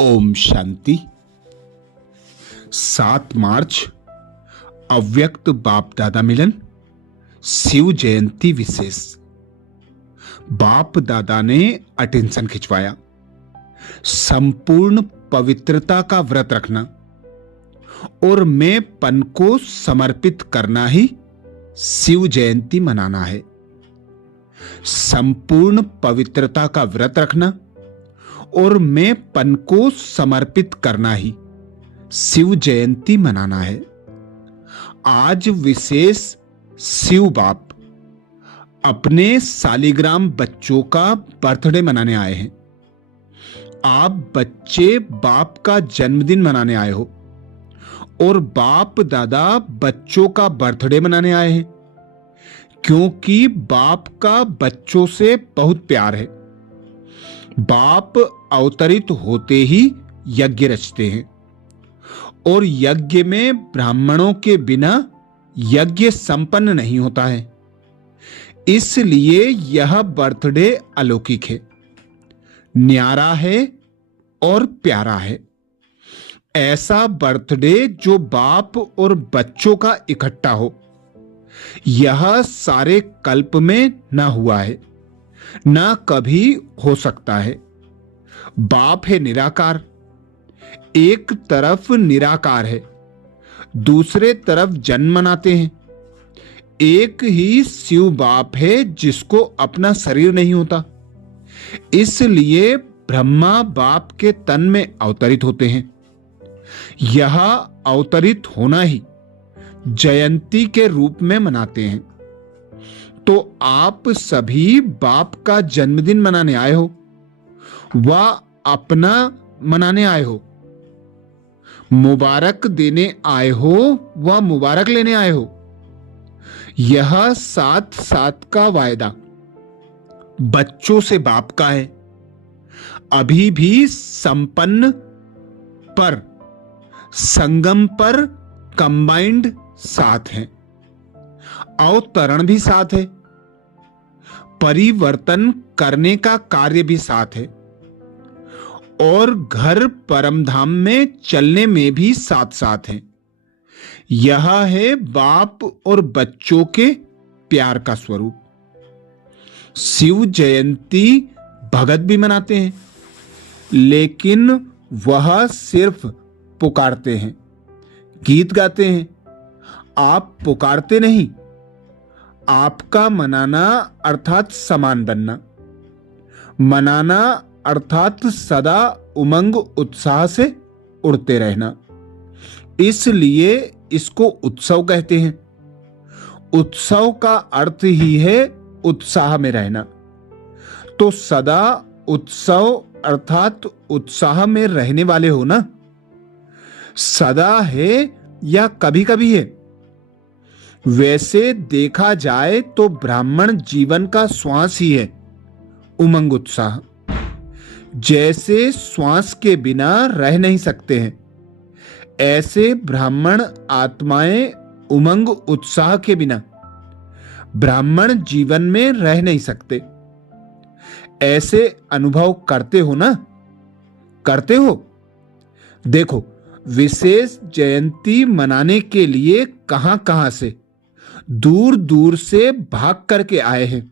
ओम शांति। 7 मार्च अव्यक्त बाप दादा मिलन शिव जयंती विशेष। बाप दादा ने अटेंशन खिंचवाया। संपूर्ण पवित्रता का व्रत रखना और मैं पन को समर्पित करना ही शिव जयंती मनाना है। संपूर्ण पवित्रता का व्रत रखना और मैं पन को समर्पित करना ही शिव जयंती मनाना है। आज विशेष शिव बाप अपने सालिग्राम बच्चों का बर्थडे मनाने आए हैं। आप बच्चे बाप का जन्मदिन मनाने आए हो और बाप दादा बच्चों का बर्थडे मनाने आए हैं, क्योंकि बाप का बच्चों से बहुत प्यार है। बाप अवतरित होते ही यज्ञ रचते हैं और यज्ञ में ब्राह्मणों के बिना यज्ञ संपन्न नहीं होता है। इसलिए यह बर्थडे अलौकिक है, न्यारा है और प्यारा है। ऐसा बर्थडे जो बाप और बच्चों का इकट्ठा हो, यह सारे कल्प में न हुआ है, न कभी हो सकता है। बाप है निराकार, एक तरफ निराकार है, दूसरे तरफ जन्म मनाते हैं। एक ही शिव बाप है जिसको अपना शरीर नहीं होता, इसलिए ब्रह्मा बाप के तन में अवतरित होते हैं। यह अवतरित होना ही जयंती के रूप में मनाते हैं। तो आप सभी बाप का जन्मदिन मनाने आए हो, व अपना मनाने आए हो, मुबारक देने आए हो व मुबारक लेने आए हो। यह 7-7 का वायदा बच्चों से बाप का है। अभी भी संपन्न पर संगम पर कंबाइंड साथ है, अवतरण भी साथ है, परिवर्तन करने का कार्य भी साथ है और घर परमधाम में चलने में भी साथ साथ है। यह है बाप और बच्चों के प्यार का स्वरूप। शिव जयंती भगत भी मनाते हैं, लेकिन वह सिर्फ पुकारते हैं, गीत गाते हैं। आप पुकारते नहीं। आपका मनाना अर्थात समान बनना, मनाना अर्थात सदा उमंग उत्साह से उड़ते रहना। इसलिए इसको उत्सव कहते हैं। उत्सव का अर्थ ही है उत्साह में रहना। तो सदा उत्सव अर्थात उत्साह में रहने वाले हो ना। सदा है या कभी कभी है। वैसे देखा जाए तो ब्राह्मण जीवन का श्वास ही है उमंग उत्साह। जैसे श्वास के बिना रह नहीं सकते हैं, ऐसे ब्राह्मण आत्माएं उमंग उत्साह के बिना ब्राह्मण जीवन में रह नहीं सकते। ऐसे अनुभव करते हो ना? करते हो? देखो, विशेष जयंती मनाने के लिए कहां से दूर दूर से भाग करके आए हैं।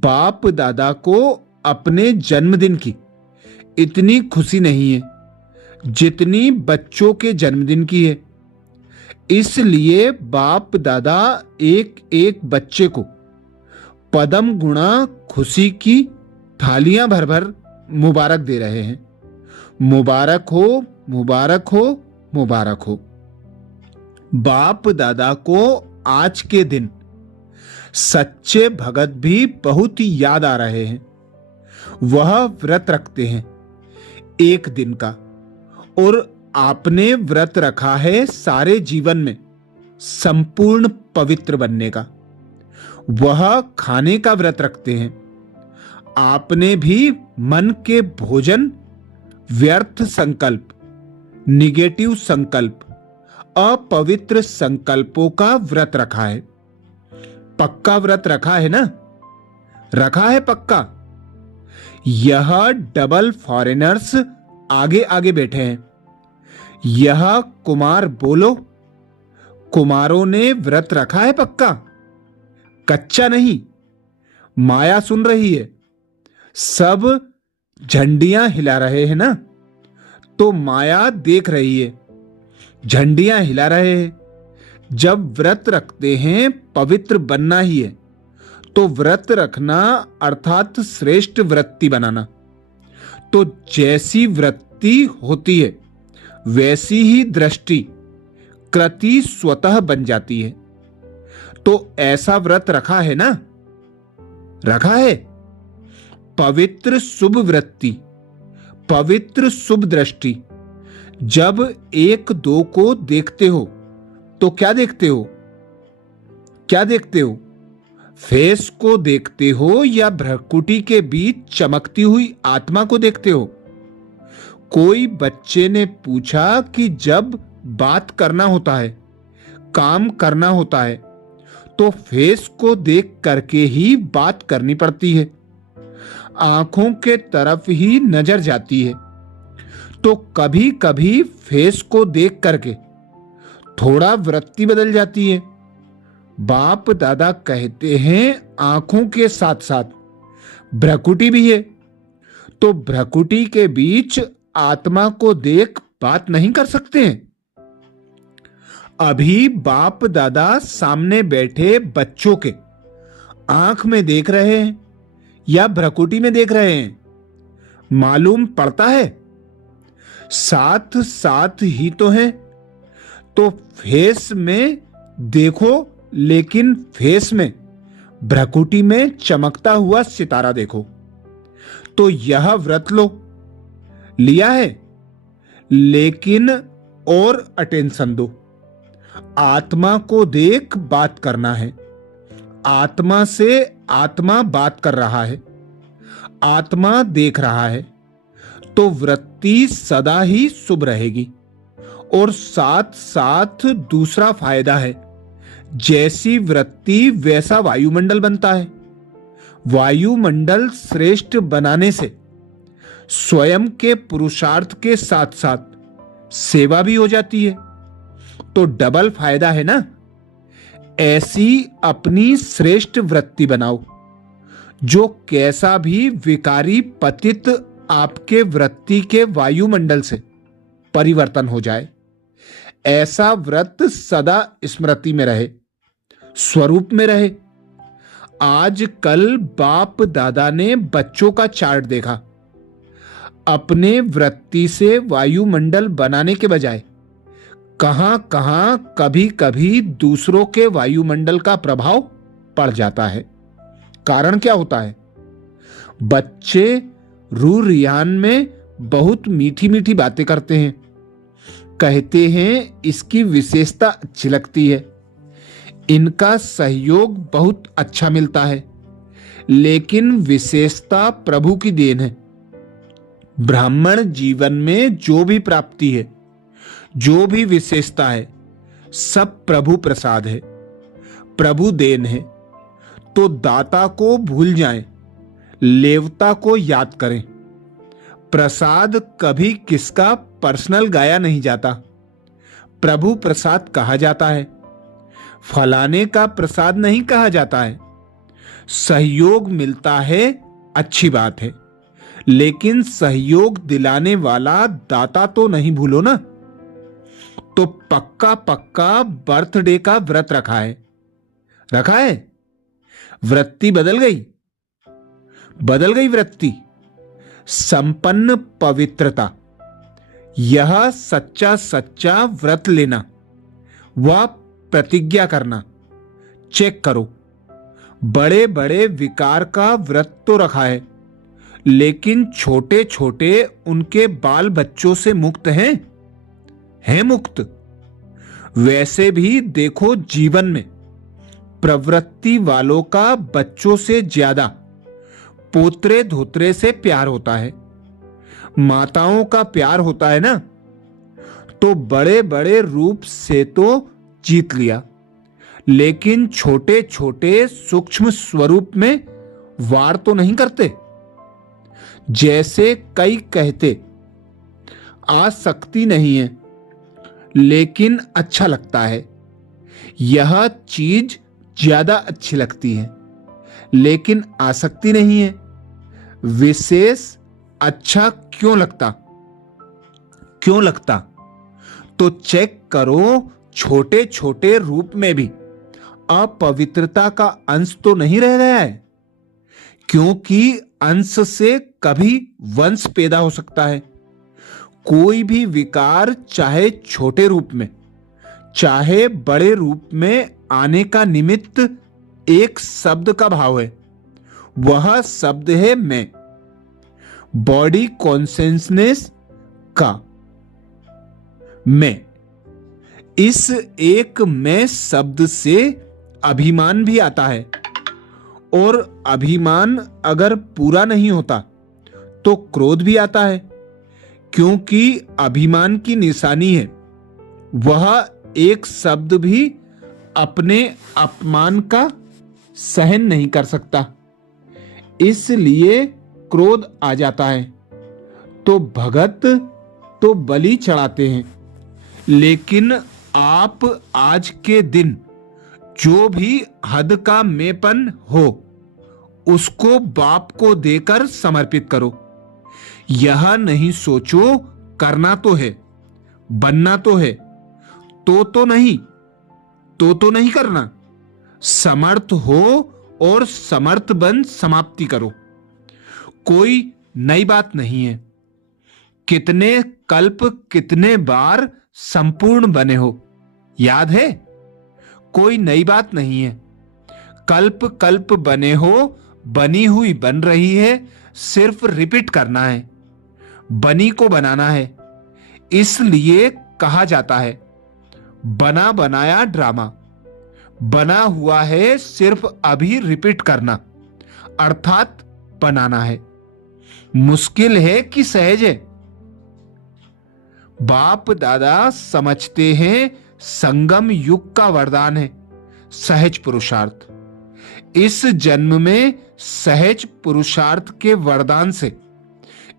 बाप दादा को अपने जन्मदिन की इतनी खुशी नहीं है जितनी बच्चों के जन्मदिन की है। इसलिए बाप दादा एक एक बच्चे को पदम गुणा खुशी की थालियां भर भर मुबारक दे रहे हैं। मुबारक हो, मुबारक हो, मुबारक हो। बाप दादा को आज के दिन सच्चे भगत भी बहुत ही याद आ रहे हैं। वह व्रत रखते हैं 1 दिन का, और आपने व्रत रखा है सारे जीवन में संपूर्ण पवित्र बनने का। वह खाने का व्रत रखते हैं। आपने भी मन के भोजन, व्यर्थ संकल्प, निगेटिव संकल्प, अपवित्र संकल्पों का व्रत रखा है। पक्का व्रत रखा है ना? रखा है पक्का। यह डबल फॉरेनर्स आगे आगे बैठे हैं। यह कुमार बोलो, कुमारों ने व्रत रखा है पक्का, कच्चा नहीं। माया सुन रही है, सब झंडियां हिला रहे हैं ना, तो माया देख रही है, झंडियां हिला रहे हैं। जब व्रत रखते हैं पवित्र बनना ही है, तो व्रत रखना अर्थात श्रेष्ठ वृत्ति बनाना। तो जैसी वृत्ति होती है वैसी ही दृष्टि कृति स्वतः बन जाती है। तो ऐसा व्रत रखा है ना, रखा है। पवित्र शुभ वृत्ति, पवित्र शुभ दृष्टि। जब एक दो को देखते हो तो क्या देखते हो, क्या देखते हो? फेस को देखते हो या भ्रकुटी के बीच चमकती हुई आत्मा को देखते हो? कोई बच्चे ने पूछा कि जब बात करना होता है, काम करना होता है, तो फेस को देख करके ही बात करनी पड़ती है, आंखों के तरफ ही नजर जाती है। तो कभी कभी फेस को देख करके थोड़ा वृत्ति बदल जाती है। बाप दादा कहते हैं आंखों के साथ साथ भ्रकुटी भी है, तो भ्रकुटी के बीच आत्मा को देख बात नहीं कर सकते हैं। अभी बाप दादा सामने बैठे बच्चों के आंख में देख रहे हैं या भ्रकुटी में देख रहे हैं, मालूम पड़ता है? साथ साथ ही तो है। तो फेस में देखो, लेकिन फेस में भ्रकुटी में चमकता हुआ सितारा देखो। तो यह व्रत लो, लिया है, लेकिन और अटेंशन दो। आत्मा को देख बात करना है, आत्मा से आत्मा बात कर रहा है, आत्मा देख रहा है, तो वृत्ति सदा ही शुभ रहेगी। और साथ साथ दूसरा फायदा है, जैसी वृत्ति वैसा वायुमंडल बनता है। वायुमंडल श्रेष्ठ बनाने से स्वयं के पुरुषार्थ के साथ साथ सेवा भी हो जाती है, तो डबल फायदा है ना। ऐसी अपनी श्रेष्ठ वृत्ति बनाओ, जो कैसा भी विकारी पतित आपके वृत्ति के वायुमंडल से परिवर्तन हो जाए। ऐसा व्रत सदा स्मृति में रहे, स्वरूप में रहे। आज कल बाप दादा ने बच्चों का चार्ट देखा, अपने वृत्ति से वायुमंडल बनाने के बजाय कहां कहां कभी कभी दूसरों के वायुमंडल का प्रभाव पड़ जाता है। कारण क्या होता है? बच्चे रू रियान में बहुत मीठी मीठी बातें करते हैं, कहते हैं इसकी विशेषता अच्छी लगती है, इनका सहयोग बहुत अच्छा मिलता है, लेकिन विशेषता प्रभु की देन है। ब्राह्मण जीवन में जो भी प्राप्ति है, जो भी विशेषता है, सब प्रभु प्रसाद है, प्रभु देन है। तो दाता को भूल जाएं, लेवता को याद करें। प्रसाद कभी किसका पर्सनल गाया नहीं जाता, प्रभु प्रसाद कहा जाता है, फलाने का प्रसाद नहीं कहा जाता है। सहयोग मिलता है, अच्छी बात है, लेकिन सहयोग दिलाने वाला दाता तो नहीं भूलो ना। तो पक्का पक्का बर्थडे का व्रत रखा है, रखा है। वृत्ति बदल गई, बदल गई वृत्ति। संपन्न पवित्रता, यह सच्चा सच्चा व्रत लेना, वह प्रतिज्ञा करना। चेक करो, बड़े बड़े विकार का व्रत तो रखा है, लेकिन छोटे छोटे उनके बाल बच्चों से मुक्त हैं मुक्त। वैसे भी देखो, जीवन में प्रवृत्ति वालों का बच्चों से ज्यादा पोतरे धोतरे से प्यार होता है, माताओं का प्यार होता है ना। तो बड़े बड़े रूप से तो जीत लिया, लेकिन छोटे छोटे सूक्ष्म स्वरूप में वार तो नहीं करते। जैसे कई कहते आसक्ति नहीं है, लेकिन अच्छा लगता है। यह चीज ज्यादा अच्छी लगती है, लेकिन आसक्ति नहीं है। विशेष अच्छा क्यों लगता? तो चेक करो, छोटे छोटे रूप में भी अपवित्रता का अंश तो नहीं रह गया है, क्योंकि अंश से कभी वंश पैदा हो सकता है। कोई भी विकार चाहे छोटे रूप में चाहे बड़े रूप में आने का निमित्त एक शब्द का भाव है। वह शब्द है मैं। बॉडी कॉन्शियसनेस का मैं। इस एक मैं शब्द से अभिमान भी आता है, और अभिमान अगर पूरा नहीं होता तो क्रोध भी आता है, क्योंकि अभिमान की निशानी है वह एक शब्द भी अपने अपमान का सहन नहीं कर सकता, इसलिए क्रोध आ जाता है। तो भगत तो बलि चढ़ाते हैं, लेकिन आप आज के दिन जो भी हद का मेपन हो उसको बाप को देकर समर्पित करो। यह नहीं सोचो करना तो है, बनना तो है, तो नहीं करना। समर्थ हो और समर्थ बन समाप्ति करो। कोई नई बात नहीं है। कितने कल्प कितने बार संपूर्ण बने हो, याद है? कोई नई बात नहीं है। कल्प कल्प बने हो, बनी हुई बन रही है, सिर्फ रिपीट करना है, बनी को बनाना है। इसलिए कहा जाता है बना बनाया ड्रामा। बना हुआ है, सिर्फ अभी रिपीट करना, अर्थात बनाना है। मुश्किल है कि सहज है? बाप दादा समझते हैं संगम युग का वरदान है सहज पुरुषार्थ। इस जन्म में सहज पुरुषार्थ के वरदान से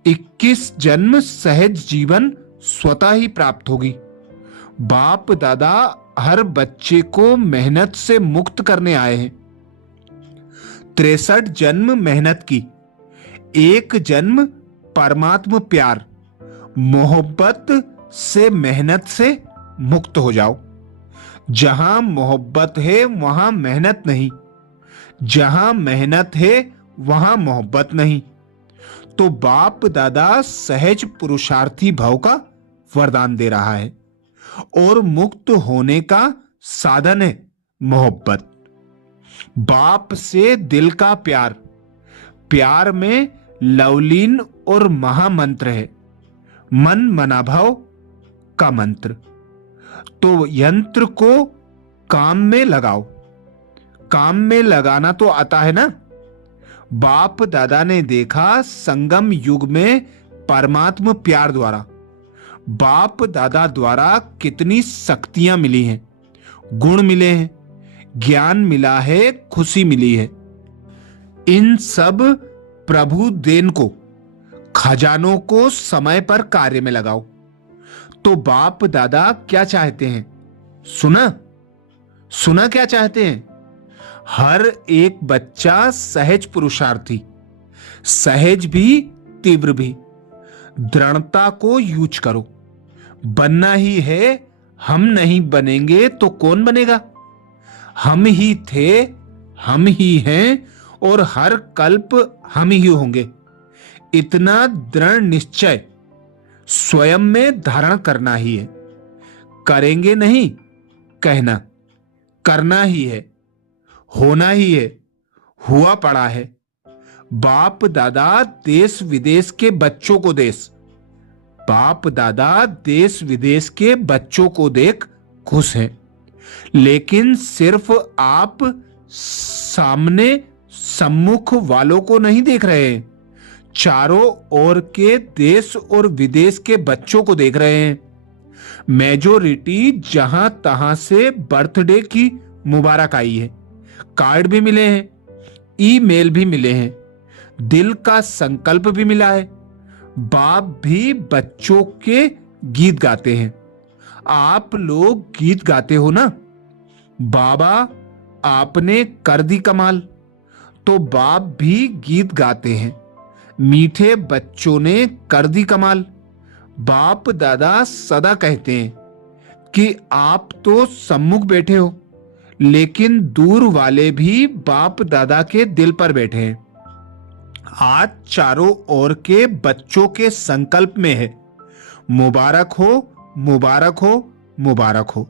21 जन्म सहज जीवन स्वतः ही प्राप्त होगी। बाप दादा हर बच्चे को मेहनत से मुक्त करने आए हैं। 63 जन्म मेहनत की, एक जन्म परमात्मा प्यार मोहब्बत से मेहनत से मुक्त हो जाओ। जहां मोहब्बत है वहां मेहनत नहीं, जहां मेहनत है वहां मोहब्बत नहीं। तो बाप दादा सहज पुरुषार्थी भाव का वरदान दे रहा है, और मुक्त होने का साधन है मोहब्बत। बाप से दिल का प्यार, प्यार में लवलीन और महामंत्र है मन मनाभाव का मंत्र। तो यंत्र को काम में लगाओ। काम में लगाना तो आता है ना। बाप दादा ने देखा संगम युग में परमात्मा प्यार द्वारा बाप दादा द्वारा कितनी शक्तियां मिली हैं, गुण मिले हैं, ज्ञान मिला है, खुशी मिली है। इन सब प्रभु देन को, खजानों को समय पर कार्य में लगाओ। तो बाप दादा क्या चाहते हैं? सुना क्या चाहते हैं? हर एक बच्चा सहज पुरुषार्थी, सहज भी तीव्र भी। दृढ़ता को यूज करो। बनना ही है, हम नहीं बनेंगे तो कौन बनेगा? हम ही थे, हम ही हैं, और हर कल्प हम ही होंगे। इतना दृढ़ निश्चय स्वयं में धारण करना ही है। करेंगे नहीं कहना, करना ही है, होना ही है, हुआ पड़ा है। बाप दादा देश विदेश के बच्चों को बाप दादा देश विदेश के बच्चों को देख खुश हैं, लेकिन सिर्फ आप सामने सम्मुख वालों को नहीं देख रहे हैं, चारों ओर के देश और विदेश के बच्चों को देख रहे हैं। मेजोरिटी जहां तहां से बर्थडे की मुबारक आई है, कार्ड भी मिले हैं, ईमेल भी मिले हैं, दिल का संकल्प भी मिला है। बाप भी बच्चों के गीत गाते हैं। आप लोग गीत गाते हो ना? बाबा आपने कर दी कमाल, तो बाप भी गीत गाते हैं। मीठे बच्चों ने कर दी कमाल। बाप दादा सदा कहते हैं कि आप तो सम्मुख बैठे हो, लेकिन दूर वाले भी बाप दादा के दिल पर बैठे हैं। आज चारों ओर के बच्चों के संकल्प में है, मुबारक हो, मुबारक हो, मुबारक हो।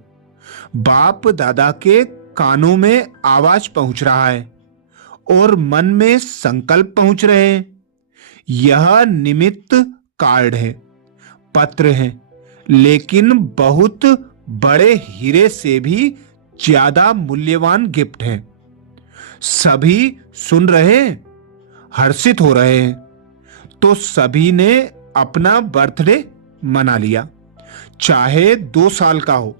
बाप दादा के कानों में आवाज पहुंच रहा है और मन में संकल्प पहुंच रहे हैं। यह निमित्त कार्ड है, पत्र है, लेकिन बहुत बड़े हीरे से भी ज्यादा मूल्यवान गिफ्ट है। सभी सुन रहे हैं, हर्षित हो रहे हैं। तो सभी ने अपना बर्थडे मना लिया, चाहे 2 साल का हो,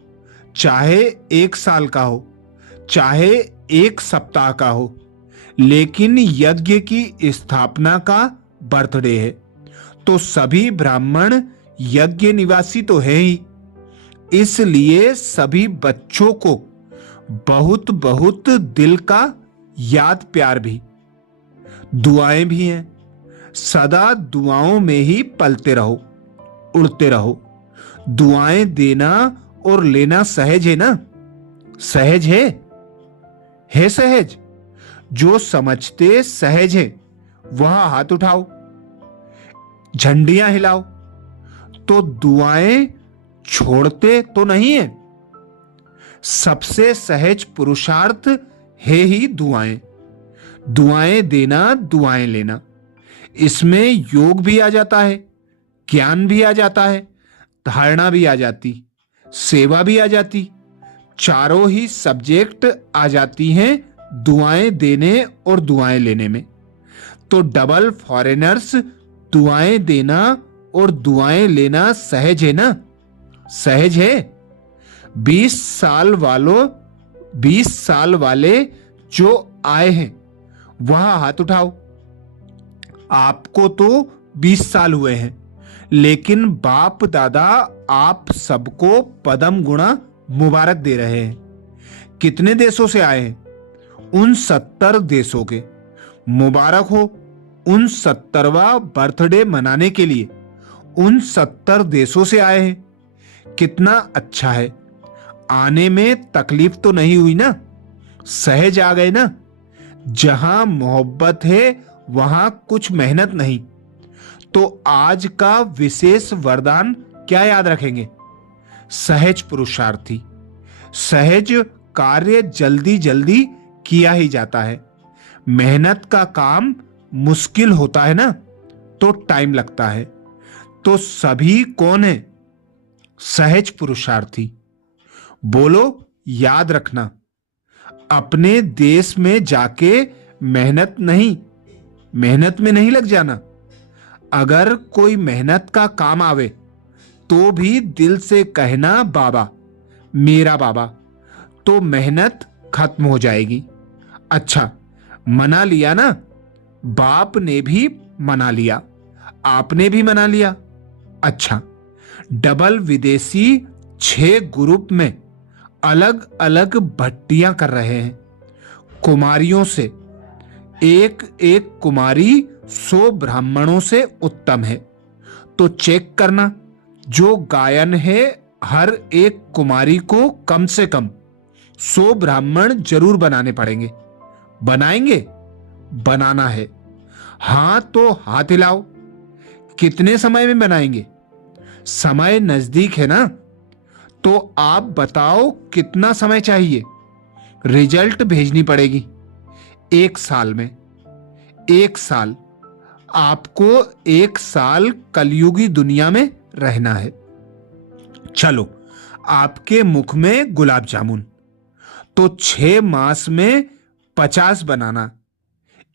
चाहे 1 साल का हो, चाहे 1 सप्ताह का हो, लेकिन यज्ञ की स्थापना का बर्थडे है। तो सभी ब्राह्मण यज्ञ निवासी तो है ही, इसलिए सभी बच्चों को बहुत बहुत दिल का याद प्यार भी, दुआएं भी हैं। सदा दुआओं में ही पलते रहो, उड़ते रहो। दुआएं देना और लेना सहज है ना? सहज है? है सहज? जो समझते सहज है वह हाथ उठाओ, झंडियां हिलाओ। तो दुआएं छोड़ते तो नहीं है। सबसे सहज पुरुषार्थ है ही दुआएं। दुआएं देना, दुआएं लेना, इसमें योग भी आ जाता है, ज्ञान भी आ जाता है, धारणा भी आ जाती, सेवा भी आ जाती। चारों ही सब्जेक्ट आ जाती हैं दुआएं देने और दुआएं लेने में। तो डबल फॉरेनर्स दुआएं देना और दुआएं लेना सहज है ना? सहज है। 20 साल वाले जो आए हैं वह हाथ उठाओ। आपको तो 20 साल हुए हैं, लेकिन बाप दादा आप सबको पदम गुणा मुबारक दे रहे हैं। कितने देशों से आए हैं? उन 70 देशों के। मुबारक हो उन 70वां बर्थडे मनाने के लिए उन 70 देशों से आए हैं। कितना अच्छा है। आने में तकलीफ तो नहीं हुई ना? सहज आ गए ना? जहां मोहब्बत है वहां कुछ मेहनत नहीं। तो आज का विशेष वरदान क्या याद रखेंगे? सहज पुरुषार्थी। सहज कार्य जल्दी जल्दी किया ही जाता है। मेहनत का काम मुश्किल होता है ना, तो टाइम लगता है। तो सभी कौन है? सहज पुरुषार्थी। बोलो, याद रखना, अपने देश में जाके मेहनत में नहीं लग जाना। अगर कोई मेहनत का काम आवे तो भी दिल से कहना बाबा, मेरा बाबा, तो मेहनत खत्म हो जाएगी। अच्छा, मना लिया ना? बाप ने भी मना लिया, आपने भी मना लिया। अच्छा, डबल विदेशी 6 ग्रुप में अलग अलग भट्टियां कर रहे हैं। कुमारियों से एक एक कुमारी 100 ब्राह्मणों से उत्तम है। तो चेक करना, जो गायन है हर एक कुमारी को कम से कम 100 ब्राह्मण जरूर बनाने पड़ेंगे। बनाएंगे? बनाना है। हाँ तो हाथ हिलाओ। कितने समय में बनाएंगे? समय नजदीक है ना? तो आप बताओ कितना समय चाहिए? रिजल्ट भेजनी पड़ेगी 1 साल में। 1 साल। आपको 1 साल कलयुगी दुनिया में रहना है। चलो, आपके मुख में गुलाब जामुन। तो 6 मास में 50 बनाना,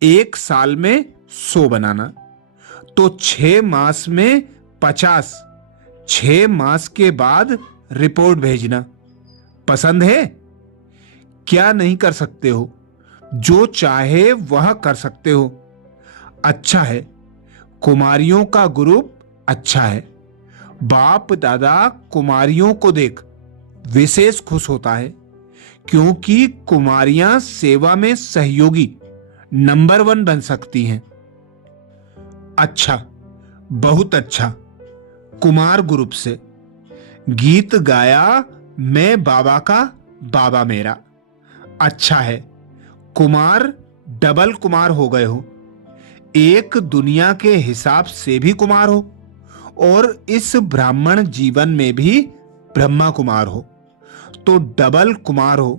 1 साल में 100 बनाना। तो 6 मास में 50, 6 मास के बाद रिपोर्ट भेजना। पसंद है? क्या नहीं कर सकते हो? जो चाहे वह कर सकते हो। अच्छा है, कुमारियों का ग्रुप अच्छा है। बाप दादा कुमारियों को देख विशेष खुश होता है, क्योंकि कुमारियां सेवा में सहयोगी नंबर 1 बन सकती हैं। अच्छा, बहुत अच्छा। कुमार ग्रुप से गीत गाया, मैं बाबा का बाबा मेरा। अच्छा है। कुमार डबल कुमार हो गए हो, एक दुनिया के हिसाब से भी कुमार हो और इस ब्राह्मण जीवन में भी ब्रह्मा कुमार हो, तो डबल कुमार हो,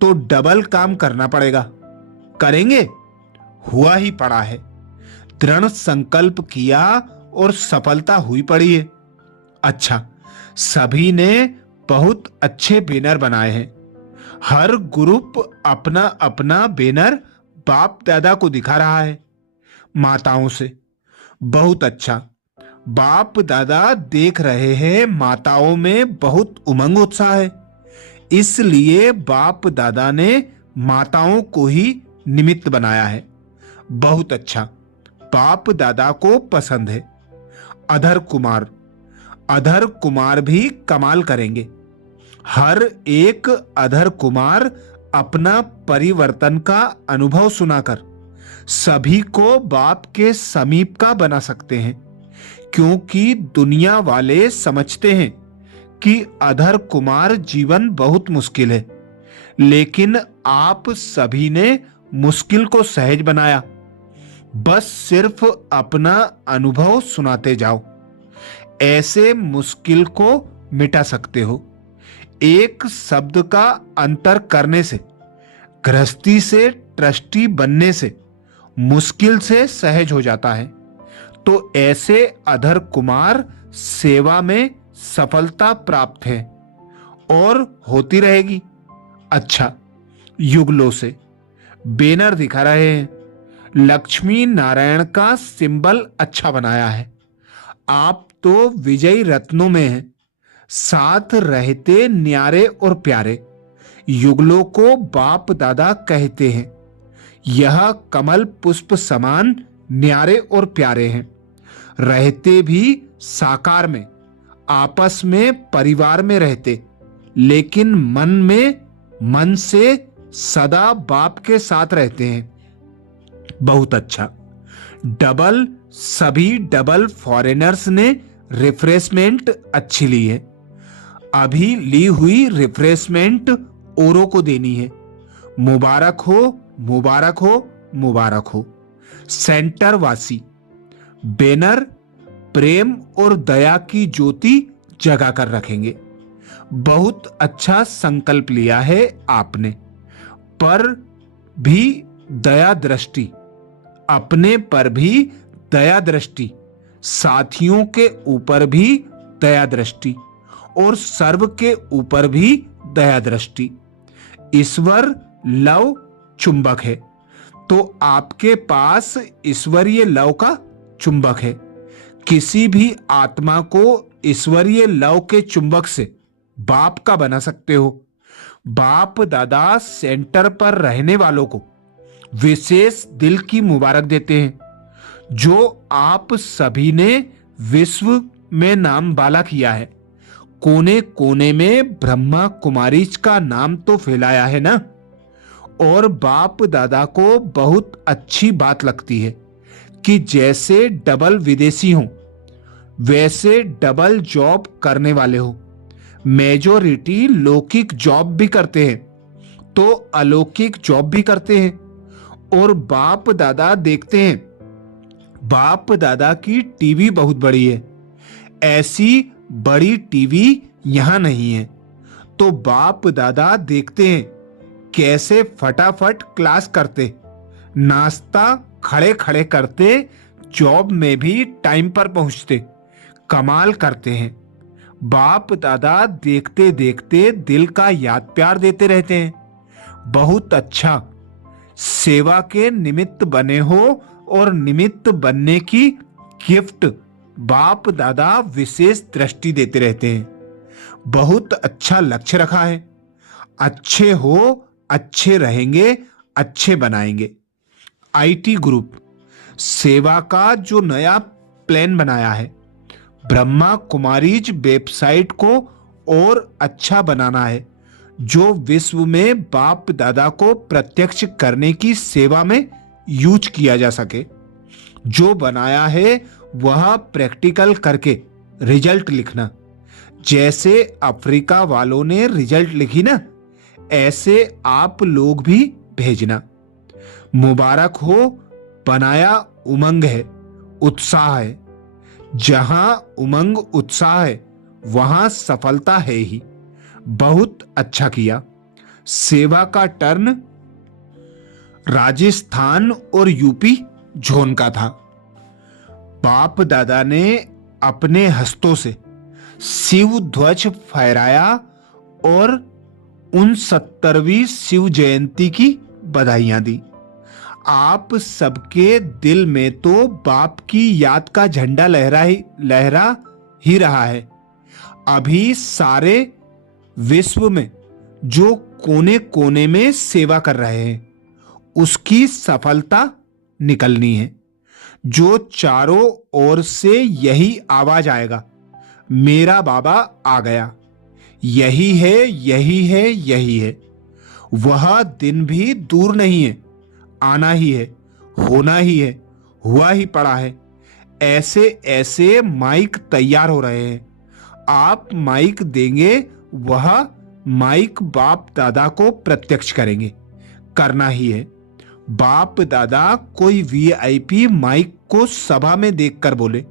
तो डबल काम करना पड़ेगा। करेंगे? हुआ ही पड़ा है। दृढ़ संकल्प किया और सफलता हुई पड़ी है। अच्छा, सभी ने बहुत अच्छे बैनर बनाए हैं। हर ग्रुप अपना अपना बैनर बाप दादा को दिखा रहा है माताओं से। बहुत अच्छा। बाप दादा देख रहे हैं माताओं में बहुत उमंग उत्साह है, इसलिए बाप दादा ने माताओं को ही निमित्त बनाया है। बहुत अच्छा। बाप दादा को पसंद है। अधर कुमार, अधर कुमार भी कमाल करेंगे। हर एक अधर कुमार अपना परिवर्तन का अनुभव सुनाकर सभी को बाप के समीप का बना सकते हैं, क्योंकि दुनिया वाले समझते हैं कि अधर कुमार जीवन बहुत मुश्किल है, लेकिन आप सभी ने मुश्किल को सहज बनाया। बस सिर्फ अपना अनुभव सुनाते जाओ, ऐसे मुश्किल को मिटा सकते हो। एक शब्द का अंतर करने से, गृहस्थी से ट्रस्टी बनने से मुश्किल से सहज हो जाता है। तो ऐसे अधर कुमार सेवा में सफलता प्राप्त है और होती रहेगी। अच्छा, युगलों से बैनर दिखा रहे हैं। लक्ष्मी नारायण का सिंबल अच्छा बनाया है। आप तो विजयी रत्नों में हैं, साथ रहते न्यारे और प्यारे। युगलों को बाप दादा कहते हैं। यह कमल पुष्प समान न्यारे और प्यारे हैं। रहते भी साकार में, आपस में, परिवार में रहते, लेकिन मन से सदा बाप के साथ रहते हैं। बहुत अच्छा। डबल, सभी डबल फॉरेनर्स ने रिफ्रेशमेंट अच्छी ली है। अभी ली हुई रिफ्रेशमेंट औरों को देनी है। मुबारक हो, मुबारक हो, मुबारक हो। सेंटर वासी बैनर प्रेम और दया की ज्योति जगा कर रखेंगे। बहुत अच्छा संकल्प लिया है आपने। पर भी दया दृष्टि, अपने पर भी दया दृष्टि, साथियों के ऊपर भी दया दृष्टि और सर्व के ऊपर भी दया दृष्टि। ईश्वर लव चुंबक है, तो आपके पास ईश्वरीय लव का चुंबक है। किसी भी आत्मा को ईश्वरीय लव के चुंबक से बाप का बना सकते हो। बाप दादा सेंटर पर रहने वालों को विशेष दिल की मुबारक देते हैं, जो आप सभी ने विश्व में नाम बाला किया है। कोने कोने में ब्रह्मा कुमारीज का नाम तो फैलाया है ना। और बाप दादा को बहुत अच्छी बात लगती है कि जैसे डबल विदेशी हो, वैसे डबल जॉब करने वाले हो। मेजॉरिटी लौकिक जॉब भी करते हैं, तो अलौकिक जॉब भी करते हैं। और बाप दादा देखते हैं, बाप दादा की टीवी बहुत बड़ी है, ऐसी बड़ी टीवी यहां नहीं है। तो बाप दादा देखते हैं कैसे फटाफट क्लास करते, नाश्ता खड़े खड़े करते, जॉब में भी टाइम पर पहुंचते, कमाल करते हैं। बाप दादा देखते देखते दिल का याद प्यार देते रहते हैं। बहुत अच्छा। सेवा के निमित्त बने हो और निमित्त बनने की गिफ्ट बाप दादा विशेष दृष्टि देते रहते हैं। बहुत अच्छा लक्ष्य रखा है। अच्छे हो, अच्छे रहेंगे, अच्छे बनाएंगे। आईटी ग्रुप सेवा का जो नया प्लान बनाया है, ब्रह्मा कुमारीज वेबसाइट को और अच्छा बनाना है, जो विश्व में बाप दादा को प्रत्यक्ष करने की सेवा में यूज किया जा सके। जो बनाया है वह प्रैक्टिकल करके रिजल्ट लिखना। जैसे अफ्रीका वालों ने रिजल्ट लिखी ना, ऐसे आप लोग भी भेजना। मुबारक हो, बनाया उमंग है, उत्साह है। जहां उमंग उत्साह है वहां सफलता है ही। बहुत अच्छा किया। सेवा का टर्न राजस्थान और यूपी जोन का था। बाप दादा ने अपने हस्तों से शिव ध्वज फहराया और 69वीं शिव जयंती की बधाइयां दी। आप सबके दिल में तो बाप की याद का झंडा लहरा ही रहा है। अभी सारे विश्व में जो कोने कोने में सेवा कर रहे हैं, उसकी सफलता निकलनी है। जो चारों ओर से यही आवाज आएगा, मेरा बाबा आ गया, यही है, यही है, यही है। वह दिन भी दूर नहीं है, आना ही है, होना ही है, हुआ ही पड़ा है। ऐसे ऐसे माइक तैयार हो रहे हैं। आप माइक देंगे, वह माइक बाप दादा को प्रत्यक्ष करेंगे, करना ही है। बाप दादा कोई वीआईपी माइक को सभा में देखकर बोले,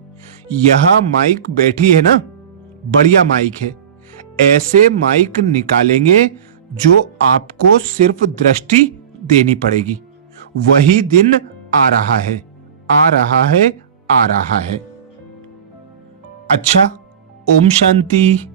यह माइक बैठी है ना, बढ़िया माइक है। ऐसे माइक निकालेंगे जो आपको सिर्फ दृष्टि देनी पड़ेगी। वही दिन आ रहा है, आ रहा है, आ रहा है। अच्छा, ओम शांति।